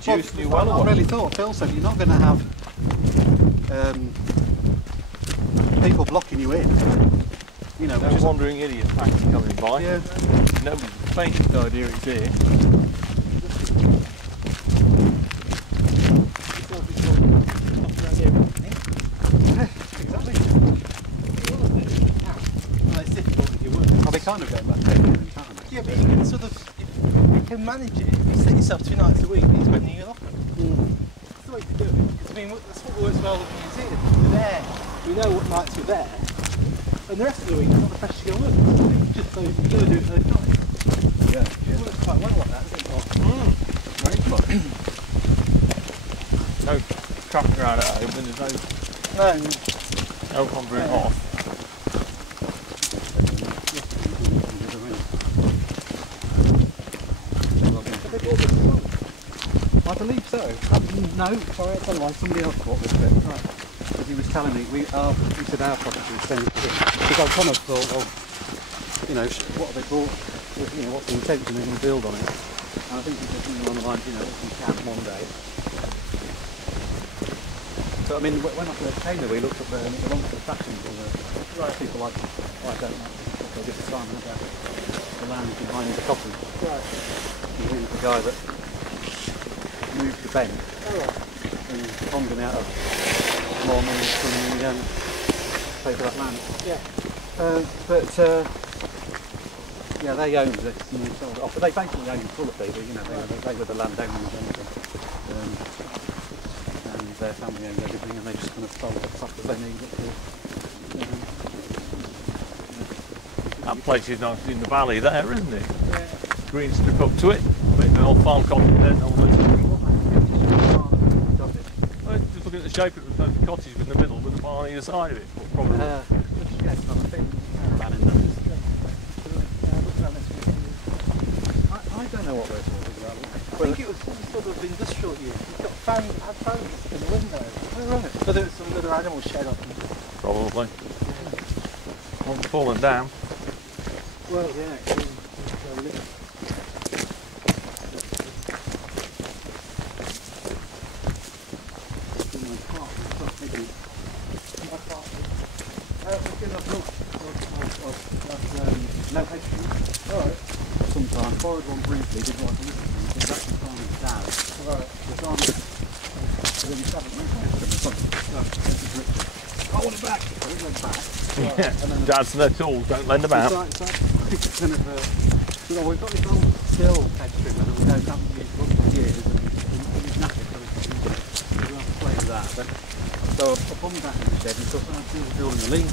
juice and you well away. I really thought Phil said you're not going to have people blocking you in. You know, No wandering idiot facts coming by. Yeah. Nobody's the faintest idea it's here. Exactly. Well, it's difficult if you would. I'll be kind of going back there, can't I? Yeah, but you can sort of, you can manage it. If you set yourself 2 nights a week, it's when you're off. That's the way to do it. I mean, that's what works well with the museum. We're there, we know what nights we're there, and the rest of the week, it's not the pressure to go work. Just so you've got to do it those nights. Yeah. It works quite well like that, doesn't it? Very fun. No trapping around at home and there's no wandering off. I believe so. No, sorry, it's otherwise somebody else bought this bit. Right. Because he was telling me, he said our property was changed to this. Because I kind of thought, well, you know, what have they bought, you know, what's the intention they're going to build on it. And I think he said something along the lines, you know, we can one day. So, I mean, when I first came there, we looked at the factions of the people like, I don't know, they'll get the time about the land behind the cottage. Right. He was the guy that moved the bank and conned him out of more money from the pay for that land. Yeah. Yeah, they owned it and they sold it off. But they basically owned full of people, you know, they were the landowners and everything. And their family owned everything and they just kind of sold the stuff that they needed to. That place is nice in the valley there, isn't it? Yeah. Green strip up to it, bit of an old farm cottage there. Just looking at the shape of the cottage in the middle with the barn on either side of it. Probably. I don't know what they're talking about. I think it was some sort of industrial use. You've got fans in the window. Oh, right. So there was some other animal shed up. Probably. One's fallen down. Well, yeah. No pictures. Alright. Sometimes borrowed one briefly, didn't want to listen to it, but that's the time of dad. Alright. The time I want it back! So we went back. Yeah. Dad's no tools, don't lend them out. It's kind of, you know, we've got this old still hedge trimmer that we haven't used for years, and it's knackered, so we'll have to play with that. But, so I bummed that in the shed and thought, oh, I'm building the lean.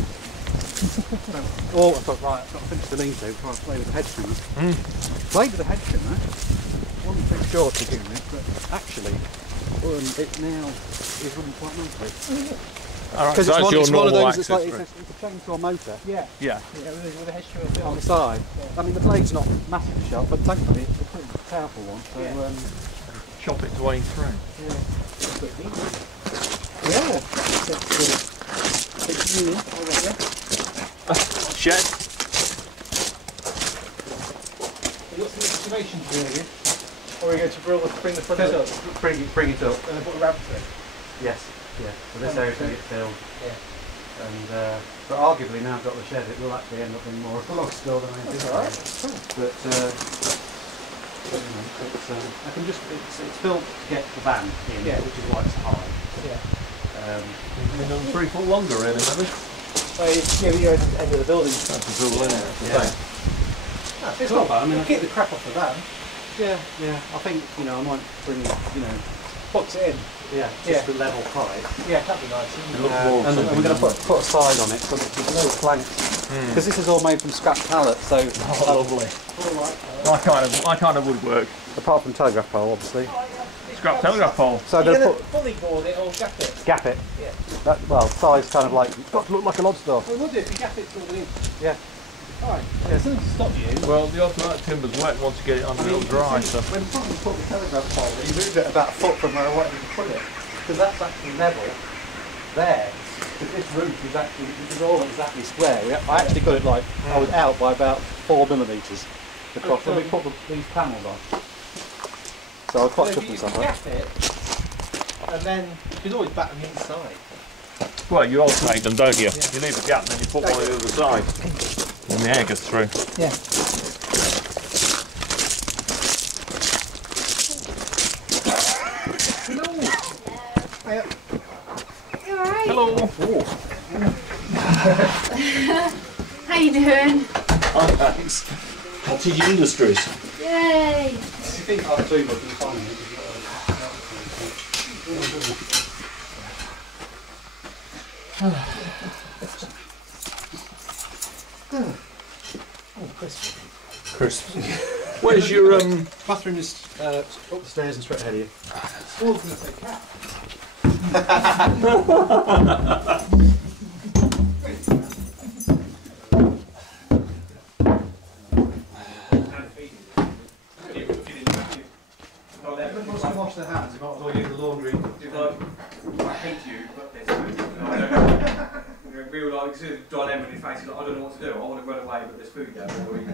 Or I thought, right, I've got to finish the lean-to before I play with the hedge trimmer. Played with the hedge trimmer, wasn't too sure to begin with, but actually, it now is running quite nicely. Alright, Because so it's one of those, access it's like it's a chainsaw motor. Yeah. Yeah. Yeah, with a hedge trimmer On the side. Yeah. I mean, the blade's not massively sharp, but thankfully it's a pretty powerful one. So, Yeah. Chop its way through. Yeah. Shed. You've got some excavation to do here. Or are you going to bring the front up? Bring it up. And then put a ramp to it? Yes. Yeah. So this area's going to get filled. Yeah. And but arguably now I've got the shed, it will actually end up being more of a log store than I anticipated. But you know, I can just it's built to get the van in, which is why it's high. Yeah. Another 3 foot longer, really, maybe. Well, yeah, you're at the end of the building. That's the building, isn't it? Yeah. It's not bad. I mean, keep the crap off the van. Yeah, yeah. I think I might bring Box it in. Yeah, just the level height. Yeah, that'd be nice. It looks more And we're going to put a side on it so that there's no planks. Because this is all made from scrap pallets, so lovely. My kind of woodwork. Apart from telegraph pole, obviously. Scrap telegraph pole. So You're they'll going to put fully board it or gap it? gap it. Yeah. Well, size kind of like it's got to look like a log store. Well, we'll do it if you gap it till the in. Yeah. Alright. There's something to stop you. Well, the automatic timber's wet once you get it under it'll dry. So. When somebody put the telegraph pole, he moved it about a foot from where I wanted to put it, because that's actually level there. Because this roof is actually, this is all exactly square. I actually got it like, I was out by about 4 millimetres across, and we put these panels on. So I'll quite So chuck if you myself gap it, and then you can always back them inside. Well, you alternate them, don't you? Yeah. You leave a gap and then you put one on the other side. And the air goes through. Yeah. Hello. Hiya. You alright? Hello. How you doing? Thanks. Cottage Industries. Yay! If you think I'll do what you find Oh, crispy. Crisp. Where's your bathroom is up the stairs and straight ahead of you. Smaller than a cat. Once they wash their hands, you might as well use the laundry. I hate you, but there's food. Real like dilemma in your face. Like, I don't know what to do. I want to run away, but there's food there. What do we do?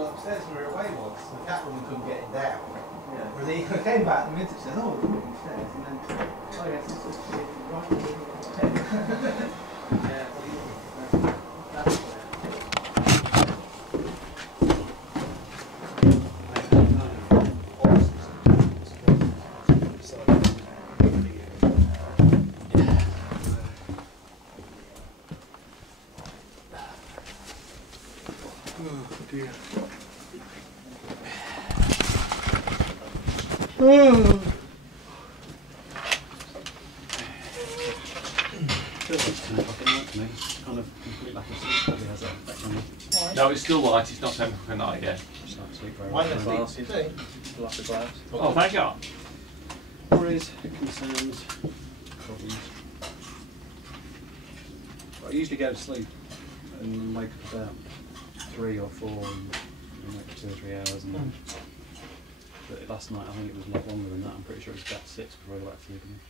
Upstairs when we were away once, the cat woman couldn't get him down. Whereas he came back and minute said, oh, we're upstairs, and then, oh yes, it's just right. Yeah, that's No, it's still light, it's not 10 o'clock at night yet. Why don't I see you? Oh, thank God. Worries, concerns, problems. I usually go to sleep and wake up about 3 or 4 and like 2 or 3 hours. And but last night I think it was a lot longer than that. I'm pretty sure it was about 6 before I got back to sleep again.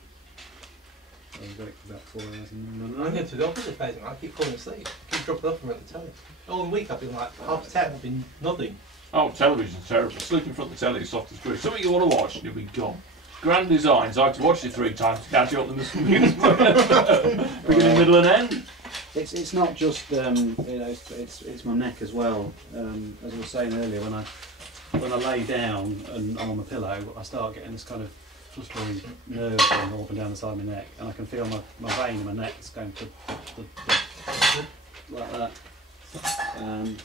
So I was awake for about 4 hours. And I go to the opposite phase, man. I keep falling asleep. I keep dropping off and at the telly. All week I've been like 10:30, I've been nodding. Oh, television's terrible. Sleep in front of the telly is soft as screw. Something you want to watch and you'll be gone. Grand designs. I had to watch it 3 times to catch up with the beginning, middle and end. it's not just you know, it's my neck as well. As I was saying earlier, when I lay down and I'm on the pillow, I start getting this kind of fluttery nerve going all up and down the side of my neck, and I can feel my vein in my neck is going to like that. And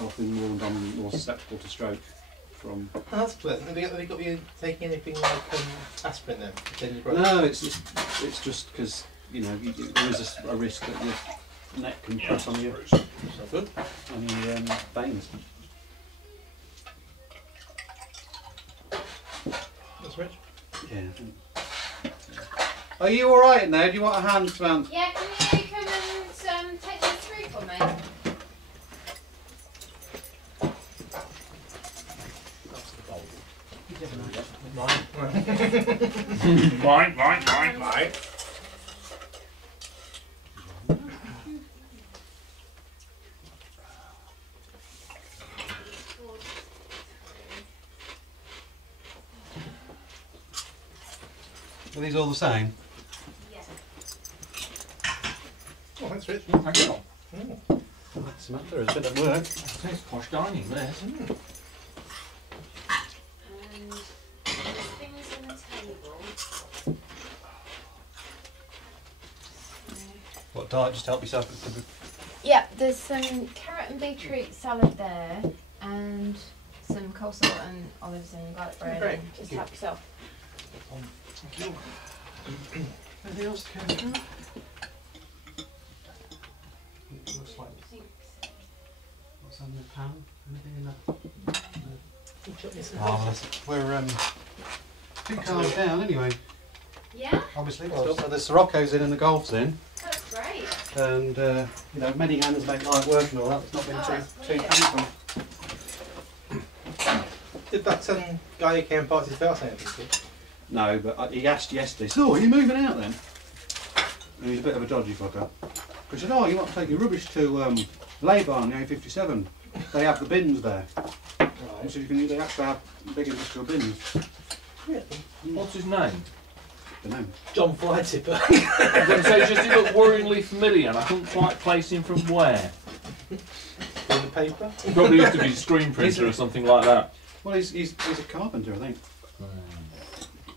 I've been warned I'm more susceptible to stroke from. Oh, that's pleasant. Have they got you taking anything like aspirin then? Then you broke? No, it's just because you know there is a risk that your neck can press on your So good. on your veins. That's rich. Yeah. Are you all right now? Do you want a hand, man? Yeah, can you come and take this through for me? Mine. Are these all the same? Yeah. Thanks, Rich. Thank you. Samantha has been at work. It's posh dining there. And there's things on the table. What diet? Just help yourself. Yeah, there's some carrot and beetroot salad there, and some coleslaw and olives and garlic bread. Great. And just help yourself. Thank you. Anything else, Karen? Looks like what's on the pan? Anything in that? Marvellous. We're 2 cars down anyway. Yeah, Obviously. So there's Sirocco's in and the golf's in, that's great. and you know, many hands make light work and all that. It's not been Oh, too that's painful. Did that guy who came past his house say anything to you? No, but he asked yesterday. So, are you moving out then? And he's a bit of a dodgy fucker. He said, "Oh, you want to take your rubbish to Labour on the A57? They have the bins there." Right. So they actually have big industrial bins. Really? What's his name? The name. John Flytipper. I was going to say, just he looked worryingly familiar, and I couldn't quite place him from where. In the paper. He probably used to be a screen printer or something like that. Well, he's a carpenter, I think.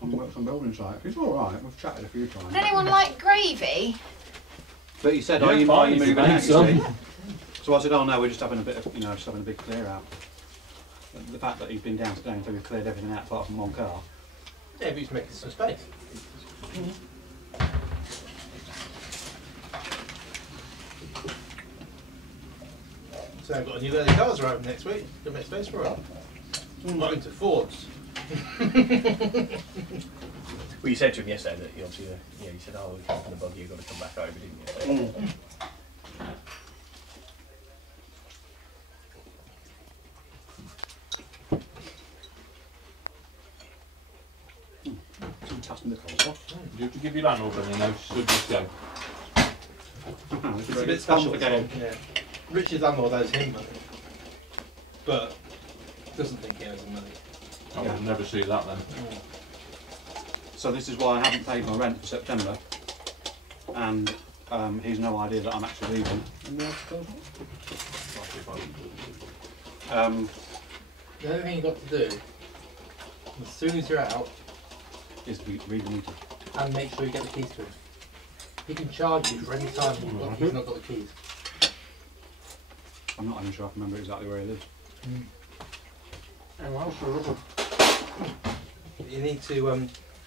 And works on building sites. He's all right. We've chatted a few times. Does anyone like gravy? But he said, Yeah, "Are you fine, if moving you out?" need you some. see? So I said, "Oh no, we're just having a bit of, just having a big clear out." The fact that he's been down today until we've cleared everything out apart from one car. Yeah, but he's making some space. So I've got a new early cars arriving next week. Gonna make space for it. Not into Fords. Well, you said to him yesterday that you obviously, you said, "Oh, we're in the buggy, you've got to come back over," didn't you? Some tossing the coleslaw. Do you have to give your landlord any notice or just go? It's a bit special. Yeah. Richard's landlord owes him money, but doesn't think he owes him money. I will never see that then. So this is why I haven't paid my rent for September, and he's no idea that I'm actually leaving. The only thing you've got to do, as soon as you're out, Is read the meter. and make sure you get the keys to him. He can charge you for any time he's not got the keys. I'm not even sure I can remember exactly where he lives. You need to,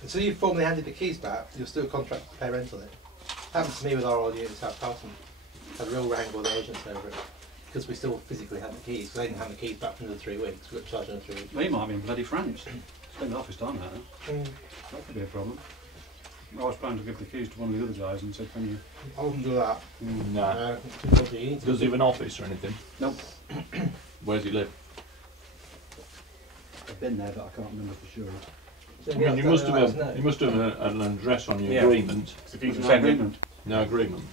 until you've formally handed the keys back, you're still contracted to pay rent on it. Happened to me with our old unit in South Carlton. Had a real wrangle with the agents over it. Because we still physically had the keys, because they didn't have the keys back for another 3 weeks. We got charged another 3 weeks. He might be in bloody France. Spend half his time out there. That could be a problem. I was planning to give the keys to one of the other guys and said, "Can you?" I wouldn't do that. Nah. It's too dodgy. You need to Does he have an office or anything? Nope. Where does he live? I've been there, but I can't remember for sure. I mean, you must have an address on your Yeah. agreement. So if you can No send him, agreement. No agreement.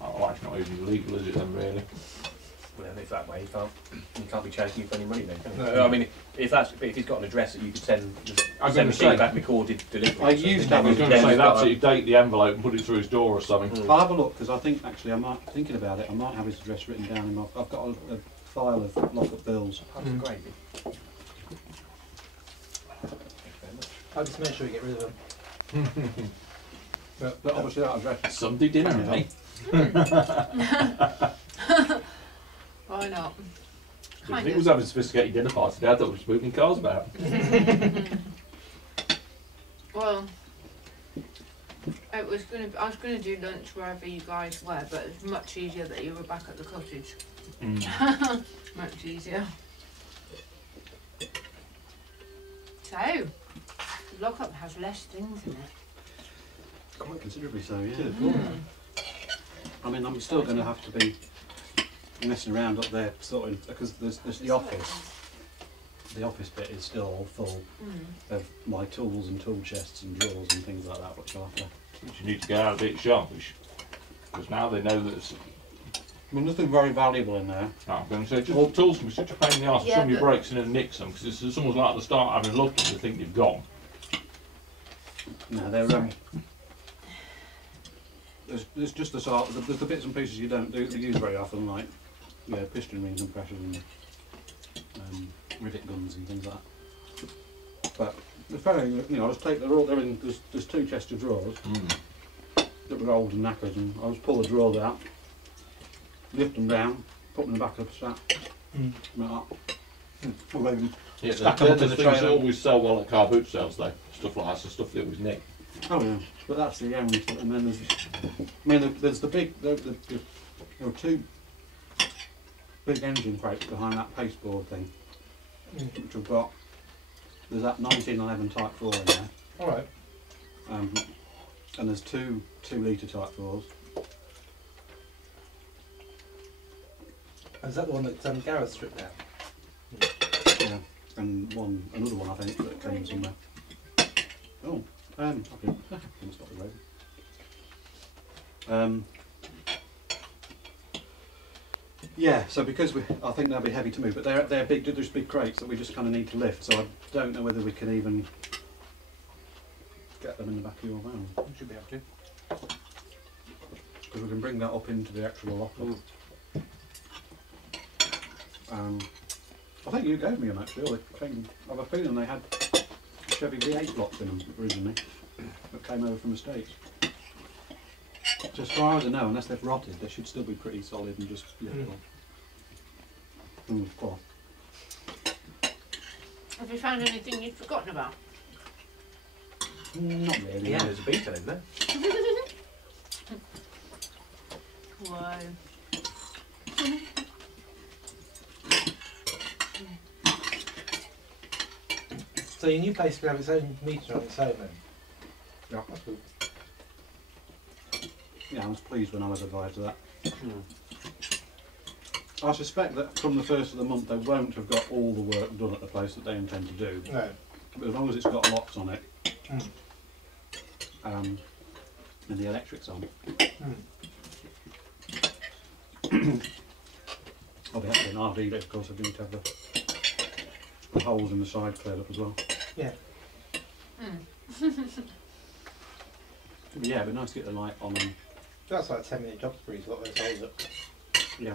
Oh, well, that's not even legal, is it then, really? well, if that way, you can't be chasing you for any money then, can you? No. I mean, if he's got an address that you could send I'm the gonna say- keys back recorded delivery. I used to I have was a going to then say you've that, got so a- you date the envelope and put it through his door or something. Mm. I'll have a look, because I think actually thinking about it, I might have his address written down in my. I've got a file of lock-up bills. That's great. Thank you very much. I'll just make sure you get rid of them. But obviously that address. Sunday dinner, Yeah. mate. Why not? I think he was having a sophisticated dinner party today. I thought we was moving cars about. Well, I was gonna do lunch wherever you guys were, but it's much easier that you were back at the cottage. Much easier. So, the lockup has less things in it. Quite considerably so, yeah. I mean, I'm still going to have to be messing around up there, sort of, because there's the office. The office bit is still all full of my tools and tool chests and drawers and things like that, which I'll have to. Which you need to get out a bit sharpish. Because now they know that it's... I mean, nothing very valuable in there. I'm going to say, just all tools can be such a pain in the arse if Yeah, somebody but- breaks in and nicks them, because it's almost like at the start having a look and they think they've gone. No, they're there's just the sort. There's the bits and pieces you don't use very often, like piston rings and pressures and rivet guns and things like that. But the fairly, I just take there's 2 chests of drawers that were old and knackered, and I just pull the drawers out, lift them down, put them in the back of the stack, like that. Pull them. Yeah, Stack them up in the things trailer. always sell well at car boot sales though. Stuff like that's the stuff that was nicked. Oh yeah, but that's the only stuff. And then there's the big. There are 2 big engine crates behind that pasteboard thing, which I've got. There's that 1911 Type 4 in there. All right. And there's 2 2-litre Type 4s. Is that the one that Gareth stripped down? Yeah, and another one I think that came somewhere. Oh, okay. Can stop the road. Yeah, so because I think they'll be heavy to move, but they're big. There's big crates that we just kind of need to lift. So I don't know whether we can even get them in the back of your van. You should be able to. Because we can bring that up into the actual locker. I think you gave me them actually. I have a feeling they had Chevy V8 blocks in them originally that came over from the States. So as far as I know, unless they've rotted, they should still be pretty solid and just liftable. Cool. Have you found anything you'd forgotten about? Not really. Yeah, there's a beetle in there. Whoa. So your new place can have its own meter on its own then? Yeah. That's cool. Yeah, I was pleased when I was advised of that. I suspect that from the first of the month they won't have got all the work done at the place that they intend to do. No. But as long as it's got locks on it, and the electric's on, I'll be happy. And RD, of course, I need to have the holes in the side cleared up as well. Yeah. Yeah, it'd be nice to get the light on and That's like a 10-minute job spree, what those holes up. yeah.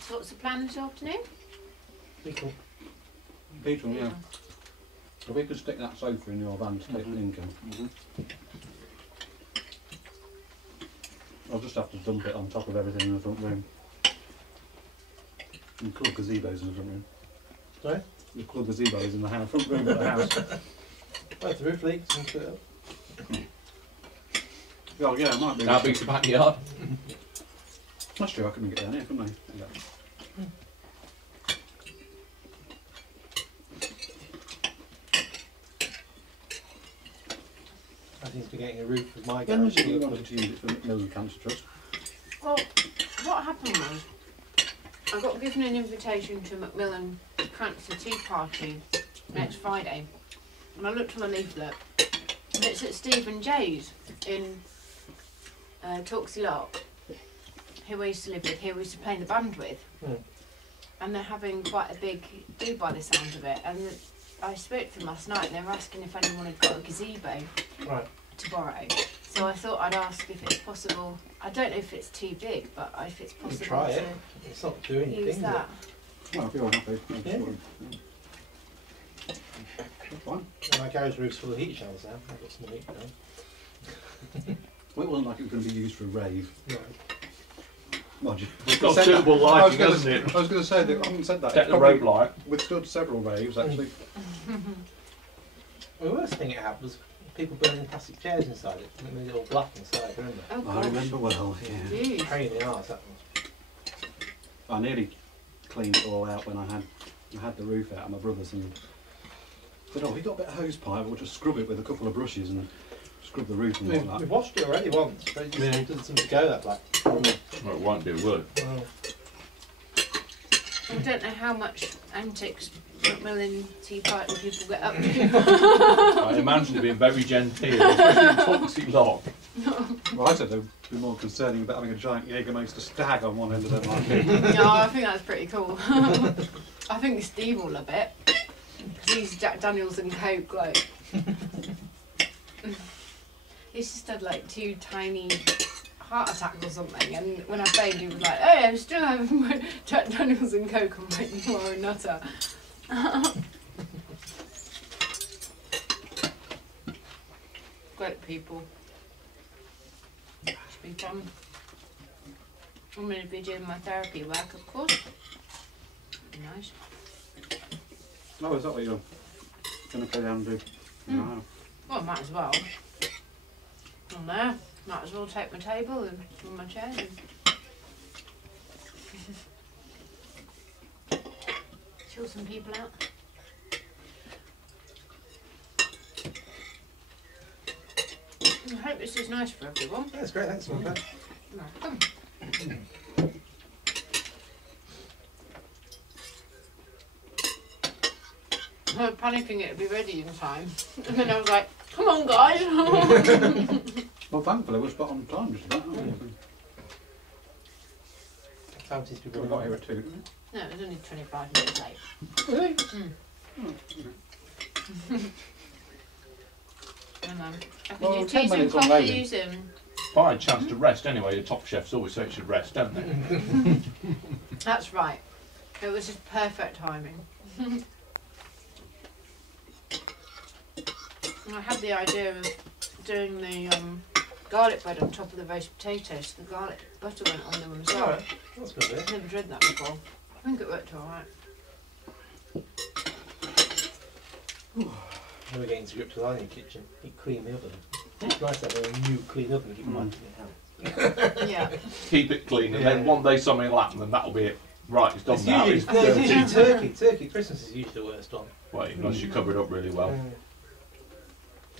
So what's the plan this afternoon? Beetle. Beetle, yeah. If we could stick that sofa in your van to take an income, I'll just have to dump it on top of everything in the front room. And cool gazebos in the front room. Sorry? The cool gazebos in the front room of the house. Well, if the roof leaks, and put it up. Oh yeah, it might be. How big's the backyard? That's true, I couldn't get down here, couldn't I? Yeah. I seem to be getting a roof with my When was garage. it you wanted to use it for Macmillan Cancer Trust? Well, what happened was, I got given an invitation to Macmillan Cancer Tea Party next Friday, and I looked on the leaflet, and it's at Stephen Jay's in Torksey Lock, who I used to live with, who we used to play in the band with, and they're having quite a big do by the sound of it, and I spoke to them last night, and they were asking if anyone had got a gazebo to borrow. So I thought I'd ask if it's possible. I don't know if it's too big, but if it's You possible try to it. It's not doing anything. use that. Well, if you're happy, Yeah. That's fine. My garage roof's full of heat shells now. I've got some heat now. Well, it wasn't like it was going to be used for a rave. No. Mind you. It's got suitable lighting, hasn't it? I was going to say that I haven't said that. Take It's the probably rope light. withstood several raves actually. Well, the worst thing it had was people burning plastic chairs inside it. It made it all black inside, remember? Oh I gosh. remember well. Yeah. Jeez. Pain in the arse, that was. I nearly cleaned it all out when I had the roof out at my brother's and said, "Oh, we got a bit of hose pipe. We'll just scrub it with a couple of brushes and scrub the roof and We've whatnot." washed it already once, but it just doesn't seem to go that black. Well, it won't do, will it? Well, I don't know how much antics Macmillan tea party people get up to. I imagine it being very genteel, especially in Toxie Lock. Well, I said they'd be more concerning about having a giant Jägermeister stag on one end of their market. No, I think that's pretty cool. I think Steve will love it. He's Jack Daniels and Coke, like. He's just had like 2 tiny heart attacks or something, and when I phoned, he was like, "Hey, I'm still having Jack Daniels and Coke." I'm like, "You are a nutter." Great people. Should be fun. I'm going to be doing my therapy work, of course. Nice. Oh, is that what you're going to go down and do? No. Well, I might as well. On there, might as well take my table and my chairs and chill some people out. I hope this is nice for everyone. That's great, thanks, man. Welcome. I was panicking it'd be ready in time, and then I was like, "Come on, guys!" Well, thankfully, we're spot on time just about, aren't we? Time seems to be We got here at 2, didn't No, it was only 25 minutes late. we? Really? And I can Well, do 10 teas and minutes on loading. coffees and... If I had a chance to rest anyway, the top chefs always say you should rest, don't they? That's right. It was just perfect timing. I had the idea of doing the garlic bread on top of the roast potatoes, so the garlic butter went on them as well. Alright, that's good. I've never tried that before. I think it worked alright. When we're getting to grips with our new kitchen, you clean the oven. It's nice to have a new clean oven and keep wiping it out. Yeah. Keep it clean, and then one day something will happen, and that'll be it. Right, it's done It's now. usually, It's no, it's dirty. usually turkey. Christmas is usually the worst one. Wait, unless you cover it up really well.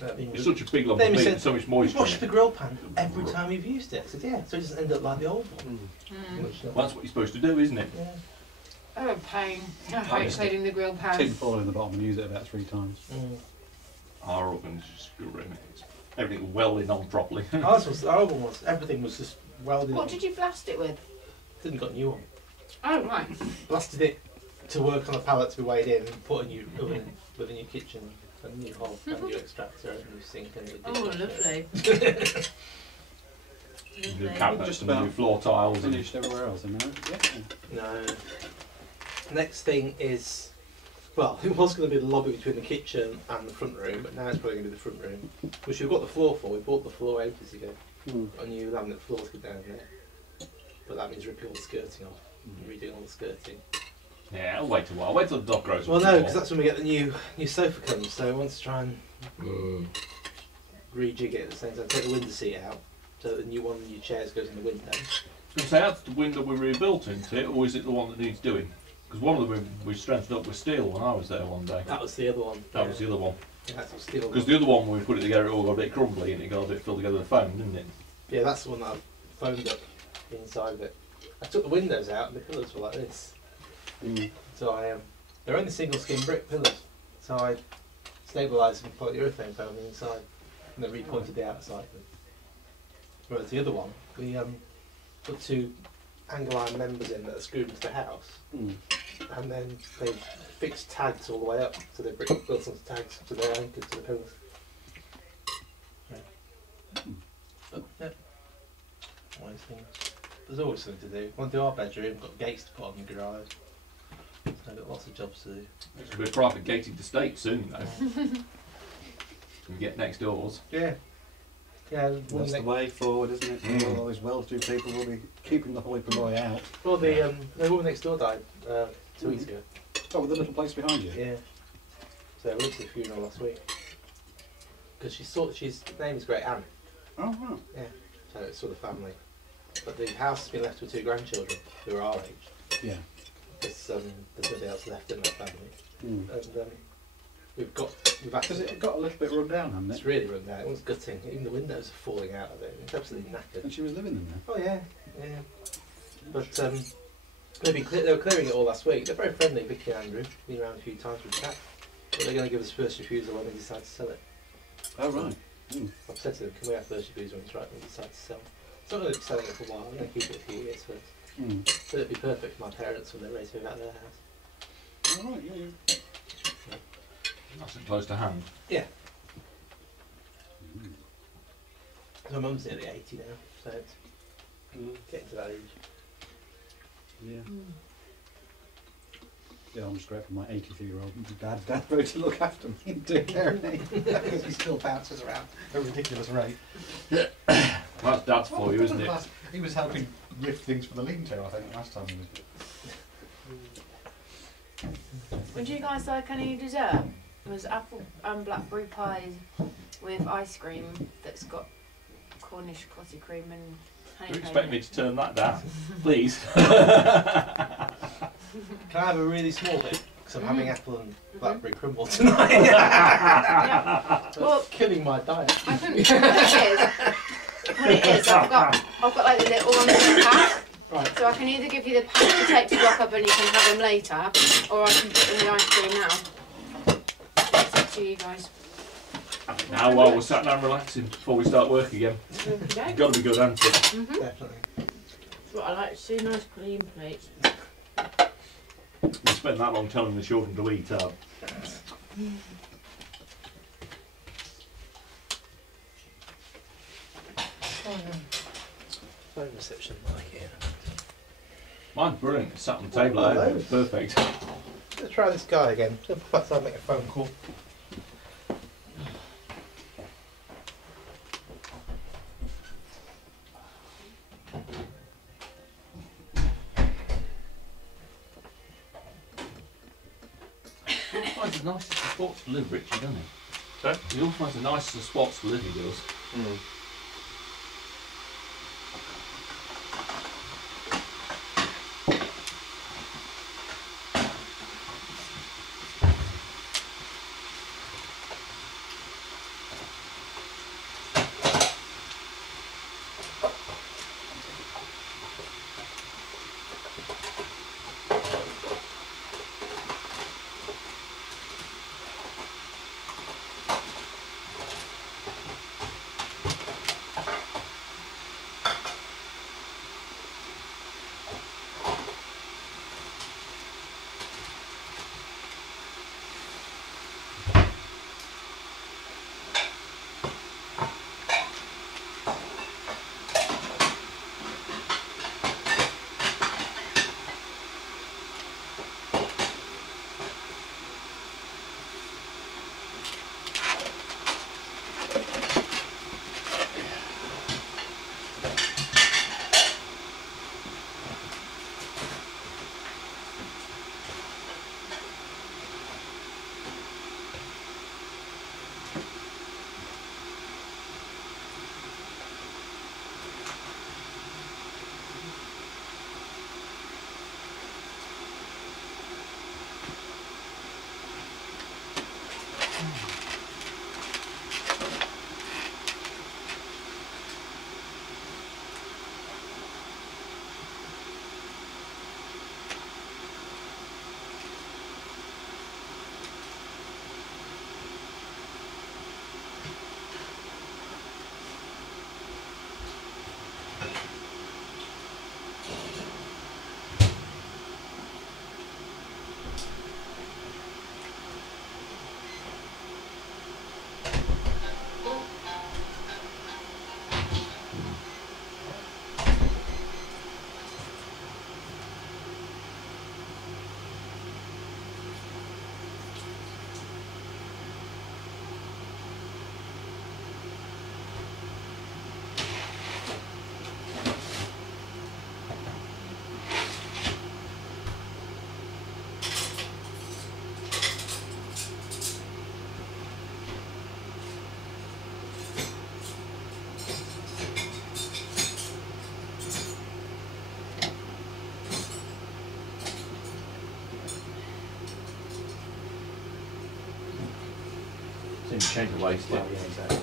It's such a big lump of Then we meat said, and so much "You moisture. wash in the it. grill pan every time you've used it." I said, "Yeah, so it doesn't end up like the old one." Mm. Well, that's what you're supposed to do, isn't it? Yeah. Oh, a pain. I hate cleaning the grill pan. Tin foil in the bottom and use it about 3 times. Our oven's just grim. It's everything welded on properly. Ours was, our oven was, everything was just welded What on. did you blast it with? Didn't got a new one. Oh, right. Blasted it to work on a pallet to be weighed in, put a new oven in with a new kitchen, a new hob, a new extractor, a new sink, and a new Oh, dishwasher. lovely. New Lovely. cabinets Just and new about floor tiles. And Finished everywhere else, in there. Yeah. No. Next thing is, well, it was going to be the lobby between the kitchen and the front room, but now it's probably going to be the front room, which we've got the floor for. We bought the floor ages ago. A new laminate floor to go down there. But that means ripping all the skirting off and redoing all the skirting. yeah, I'll wait a while. Wait till the dog grows up. Well, no, some because more. that's when we get the new sofa comes, so I want to try and rejig it at the same time. Take the window seat out, so that the new one of the new chairs goes in the window. I was going to say, that's the window we rebuilt into it, or is it the one that needs doing? Because one of them we strengthened up with steel when I was there one day. That was the other one. That was the other one. Yeah, that's the steel Because one. the other one, when we put it together, it all got a bit crumbly and it got a bit filled together with foam, didn't it? Yeah, that's the one that I foamed up inside of it. I took the windows out and the pillars were like this. So they're only single skin brick pillars. So I stabilised them and put urethane foam inside and then repointed the outside of them. Whereas the other one, we put 2 angle iron members in that are screwed into the house, and then they fixed tags all the way up, so they built some tags to their anchored to the pillars. But, yeah. One of those things. There's always something to do. Want to do our bedroom, got gates to put on the garage. So I've got lots of jobs to do. It's going to be a private gated estate soon, though. You get next doors. Yeah. Yeah, That's the way forward, isn't it? All those well-to-do people will be keeping the Holy Boy out. well, the woman next door died 2 weeks ago. Oh, with the little place behind you? Yeah. So we went to the funeral last week. Because she's name is Great Anne. Oh, wow. Yeah. So it's sort of family. But the house has been left with 2 grandchildren who are our age. Yeah. There's nobody else left in that family. Mm. And we've Because actually, it got a little bit run down, hasn't it's it? really run down. It was gutting. Even the windows are falling out of it. It's absolutely knackered. And she was living in there. Oh yeah, yeah. But They were clearing it all last week. They're very friendly, Vicky and Andrew. Been around a few times with chat. But they're going to give us first refusal when they decide to sell it. Oh, right. Mm. I've said to them, can we have first refusal when it's right when we decide to sell? So I'm going to be selling it for a while. I'm going to keep it a few years first. Mm. So it'd be perfect for my parents when they're ready to move out of their house. All right, yeah. Nice and close to hand. Yeah. My mum's nearly 80 now, so it's getting to that age. Yeah. Yeah, I'm just grateful my 83-year-old dad wrote to look after me and take care of me. Because he still bounces around at a ridiculous rate. That's Dad's for you, isn't it? He was helping lift things for the lean-to, I think, last time he was. Would you guys like any dessert? It was apple and blackberry pies with ice cream that's got Cornish clotty cream and honey. Do you expect me to turn that down? Please. Can I have a really small bit? Because I'm having apple and blackberry crumble tonight. Yeah. Well, killing my diet. I think what it is, I've got like the little ones in the pack. Right. So I can either give you the pack to take to lock up and you can have them later, or I can put in the ice cream now. It's up to you guys. Now, while we're sat down relaxing before we start work again, Okay. you've got to be good, haven't you? Definitely. That's what I like to see, nice clean plates. You spend that long telling the children to eat up. Phone reception like here. Mine's brilliant. It's sat on the table at home. It's perfect. Let's try this guy again. Perhaps I'll make a phone call. He always finds the nicest spots to live, Richie, doesn't he? Sorry? He always finds the nicest spots to live, he does. Seems to change the waste. Well, yeah, exactly.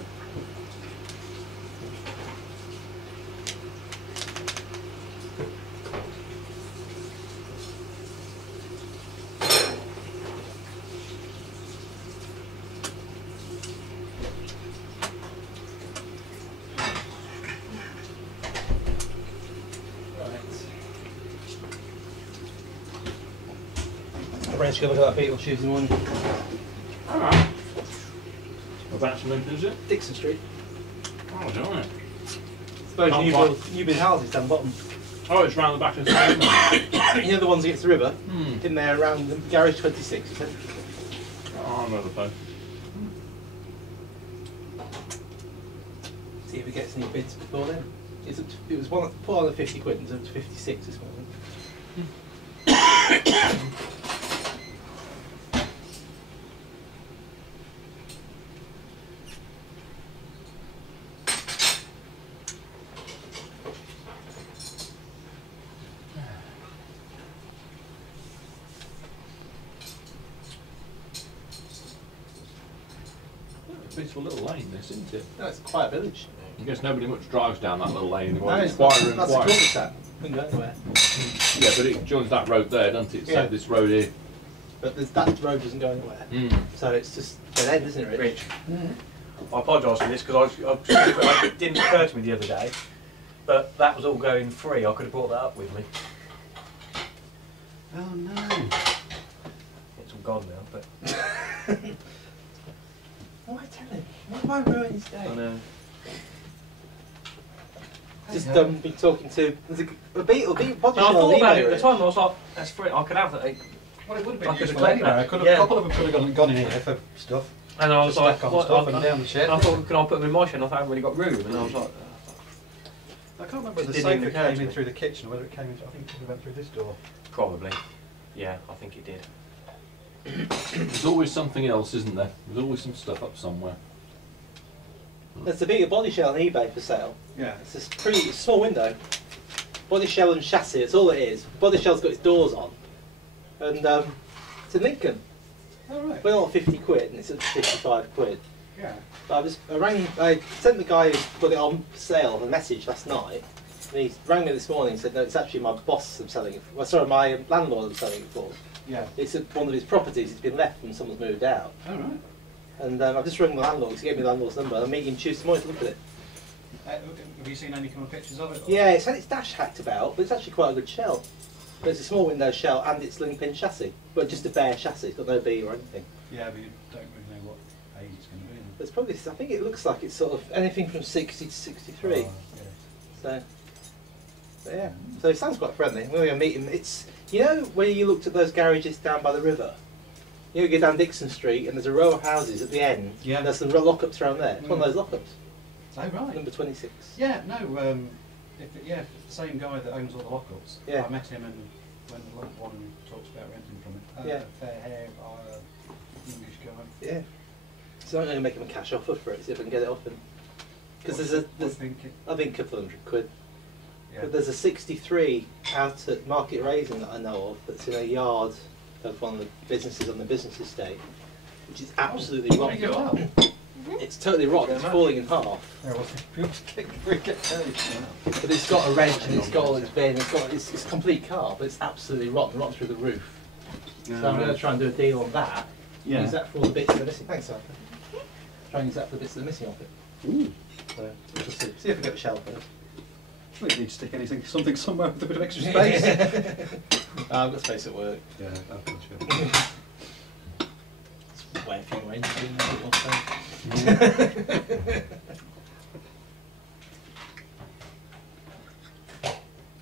Brent's going to look at that Beetle Tuesday morning. Alright. Whereabouts in Lincoln is it? Dixon Street. Oh, don't it? Suppose Can't new build houses down the bottom. Oh, it's round the back of the town. You know the ones against the river? Hmm. In there around the garage 26, you said? Oh, another place. See if it gets any bids before then. It was put on at 50 quid and it's up to 56 this morning. Peaceful little lane, this, isn't it? No, it's quite a village. I guess nobody much drives down that little lane anymore. No, It's quieter and that's a quieter. cul-de-sac. Couldn't go anywhere. Yeah, but it joins that road there, doesn't it? So Yeah. this road here. But that road doesn't go anywhere. So it's just dead end, isn't it, Rich? Rich, I apologise for this because it didn't occur to me the other day, but that was all going free. I could have brought that up with me. Oh no. It's all gone now, but Why tell him? Why have I ruined his day? I know. Just been talking to there's a Beetle body And I shell thought on about it eBay, at the time. I was like, "That's free. I could have that." Well, it would have I been could useful have anyway. claimed I could have, Yeah. a couple of them could have gone in here for stuff. And I was Just like, stack on "What?" stuff and down the shed. I thought, "Can I put them in my shed?" And I thought I haven't really got room. And I was like, I can't remember It whether the didn't even sofa occur came to in me. through the kitchen or whether it came in. I think it went through this door. "Probably." Yeah, I think it did. There's always something else, isn't there? There's always some stuff up somewhere. There's a Beetle body shell on eBay for sale. Yeah. It's this pretty small window. Body shell and chassis, that's all it is. Body shell's got its doors on. And it's in Lincoln. Oh right. We're not 50 quid and it's at 55 quid. Yeah. But I sent the guy who put it on sale a message last night. And he rang me this morning and said, no, it's actually my boss I'm selling it for. Well, sorry, my landlord I'm selling it for. Yeah. It's at one of his properties, it's been left and someone's moved out. Oh right. And I've just rung the landlord, because he gave me the landlord's number, and I'm meeting him Tuesday morning to look at it. Have you seen any kind of pictures of it? or- Yeah, it's had its dash hacked about, but it's actually quite a good shell. But it's a small window shell and it's link pin chassis, but just a bare chassis, it's got no B or anything. Yeah, but you don't really know what age it's going to be. But it's probably, I think it looks like it's sort of anything from 60 to 63. Oh, yeah. So, but yeah, so it sounds quite friendly. We're going to meet him. It's, you know, when you looked at those garages down by the river, you go down Dixon Street and there's a row of houses at the end. Yeah. And there's some lockups around there. It's one of those lockups. Oh right. Number 26. Yeah, no, if it's the same guy that owns all the lockups. Yeah. I met him and when the one talks about renting from him. Yeah. Fair hair, English guy. Yeah. So I'm going to make him a cash offer for it, see if I can get it off him. Because there's I think a couple hundred quid. Yeah. But there's a 63 out at Market Raising that I know of that's in a yard of one of the businesses on the business estate, which is absolutely Oh, rotten. there you go. It's totally rotten, it's falling in half. Yeah, well, we get carried. But it's got a wrench and it's got all its bin, it's a complete car, but it's absolutely rotten through the roof. So I'm going to try and do a deal on that. Yeah. Use that for all the bits that are missing. Thanks, Arthur. Try and use that for the bits that are missing off it. Ooh. So we'll see if we get a shell first. We need to stick something somewhere with a bit of extra space. I've got space at work. Yeah, I've got you. It's way a few range doing a bit more space.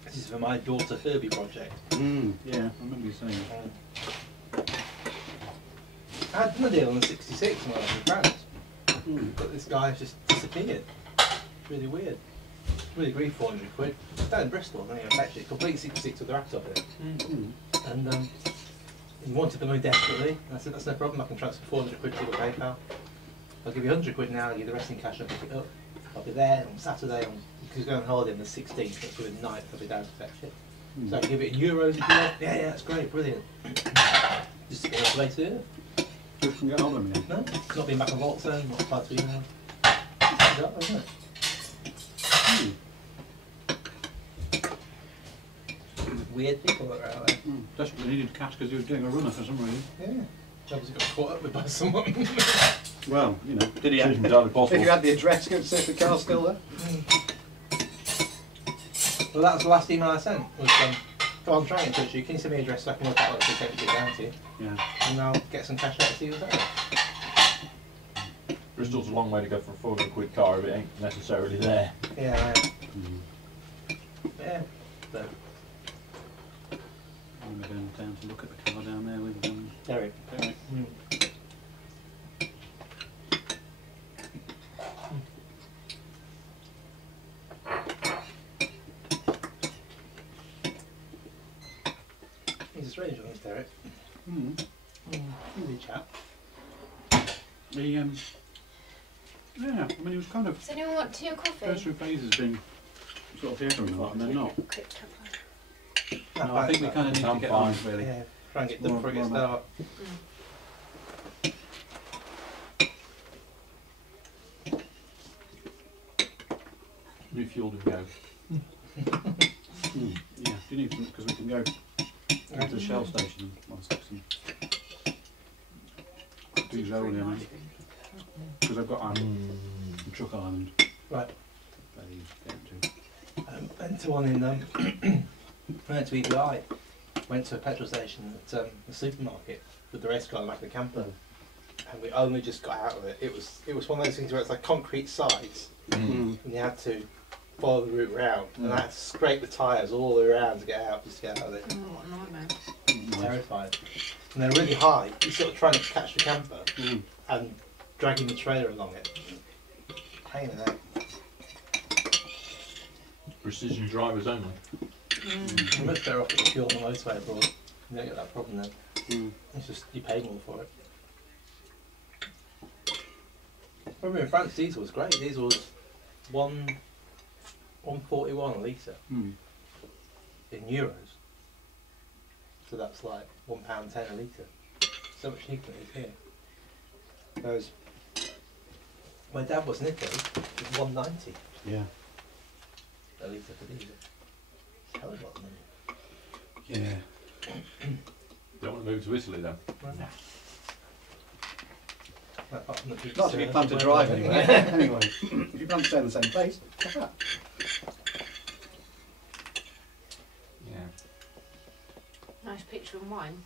This is for my daughter Herbie project. Yeah, I remember you saying. I had done a deal on the 66 when I was in France, but this guy has just disappeared. Really weird. Really agreed 400 quid. It's down in Bristol, and he actually complete 66 with the wraps off it. And he wanted the money desperately. And I said, that's no problem, I can transfer 400 quid to your PayPal. I'll give you 100 quid now, I'll give you the rest in cash, I'll pick it up. I'll be there on Saturday, because he's going on holiday on the 16th, that's the 9th, I'll be down to fetch it. So I can give it in euros if you want. Yeah, that's great, brilliant. Just to get it later. You can get hold of me. No, it's not been back on Vault Zone, not applied to email. It's bizarre, isn't it? Weird people that are out there. Desperately needed cash because you were doing a runner for some reason. Yeah. Obviously got caught up with by someone. Well, you know, did he It's have, entirely possible. if you had the address, go see if the car's still there. Well, that was the last email I sent. Was I'll try and touch you. Can you send me a address so I can work out what to take it down to you? Yeah. And I'll get some cash out to you as well. Bristol's a long way to go for a 400 quid car if it ain't necessarily there. Yeah, Mm. yeah. So, I'm going down to look at the car down there with Derek. Derek. He's a strange one, Derek. Mm. He's a chap. Yeah, I mean, he was kind of Does anyone want tea or coffee? first through phases been sort of here for a lot and then not. Quick tap on. No, I think we kind of need to I'm get fine. on really. Yeah, try and get done before it gets More dark. Refueled and go. Mm. Yeah, do you need some? Because we can go to the Shell station and well, stick some diesel in there. Because I've got Truck Island. Right. They get to. Went to one in went to EDI. Went to a petrol station at the supermarket with the race car in the back of the camper, and we only just got out of it. It was one of those things where it's like concrete sides, Mm. and you had to follow the route round, and I had to scrape the tyres all the way around to get out, just to get out of it. Oh, what a nightmare. Nice. Terrified. And they're really high. You're sort of trying to catch the camper Mm. and dragging the trailer along it. Pain in the neck. Precision drivers only. You're much better off if you're on the motorway abroad. You don't get that problem then. Mm. It's just you pay more for it. I remember in France diesel was great. Diesel was 1.41 a litre Mm. in euros. So that's like £1.10 a litre. So much cheaper than it is here. Whereas when Dad was in Italy, it was 1.90 Yeah. a litre for diesel. Hell of a lot of money. Yeah. Don't want to move to Italy then. Apart from the pizza, Not if you plan to drive anywhere. Anyway, if you plan to stay in the same place, what's that? Yeah. Nice picture and wine.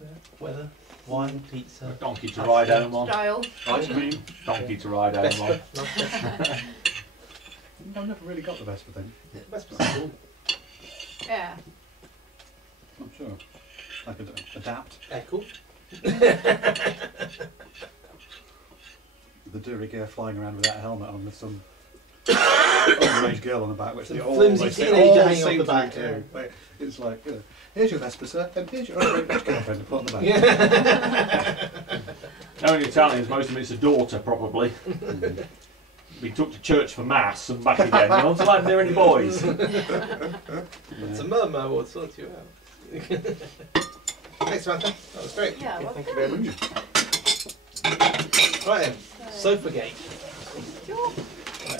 Yeah. Weather, wine, A pizza, donkey to ride home on. Style. Ice cream. Donkey to ride home on. Vespa. I've never really got the Vespa thing. Vespa's cool. Yeah. I'm sure. I could adapt. Yeah, cool. The Duriger flying around without a helmet on with some underage girl on the back, which Some they all flimsy they teenager all hanging off seem the to back, do. yeah. Like, it's like, you know, here's your Vespa, sir, and here's your underage girlfriend to put on the back. Yeah. Knowing Italians, most of them it's a daughter probably. We took to church for mass and back again. You know, until I'm near any boys. It's a murmur will sort you out. Thanks, Samantha. That was great. Yeah, well, Thank you very much. Right then, Sofagate.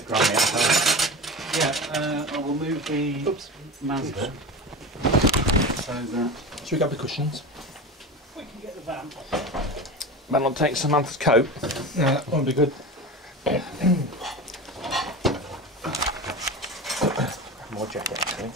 Granny at home. Yeah, I will move the Oops. Mazda so that Should we grab the cushions? we can get the van. Man, I'll take Samantha's coat. Yeah, that won't be good. More jacket, actually.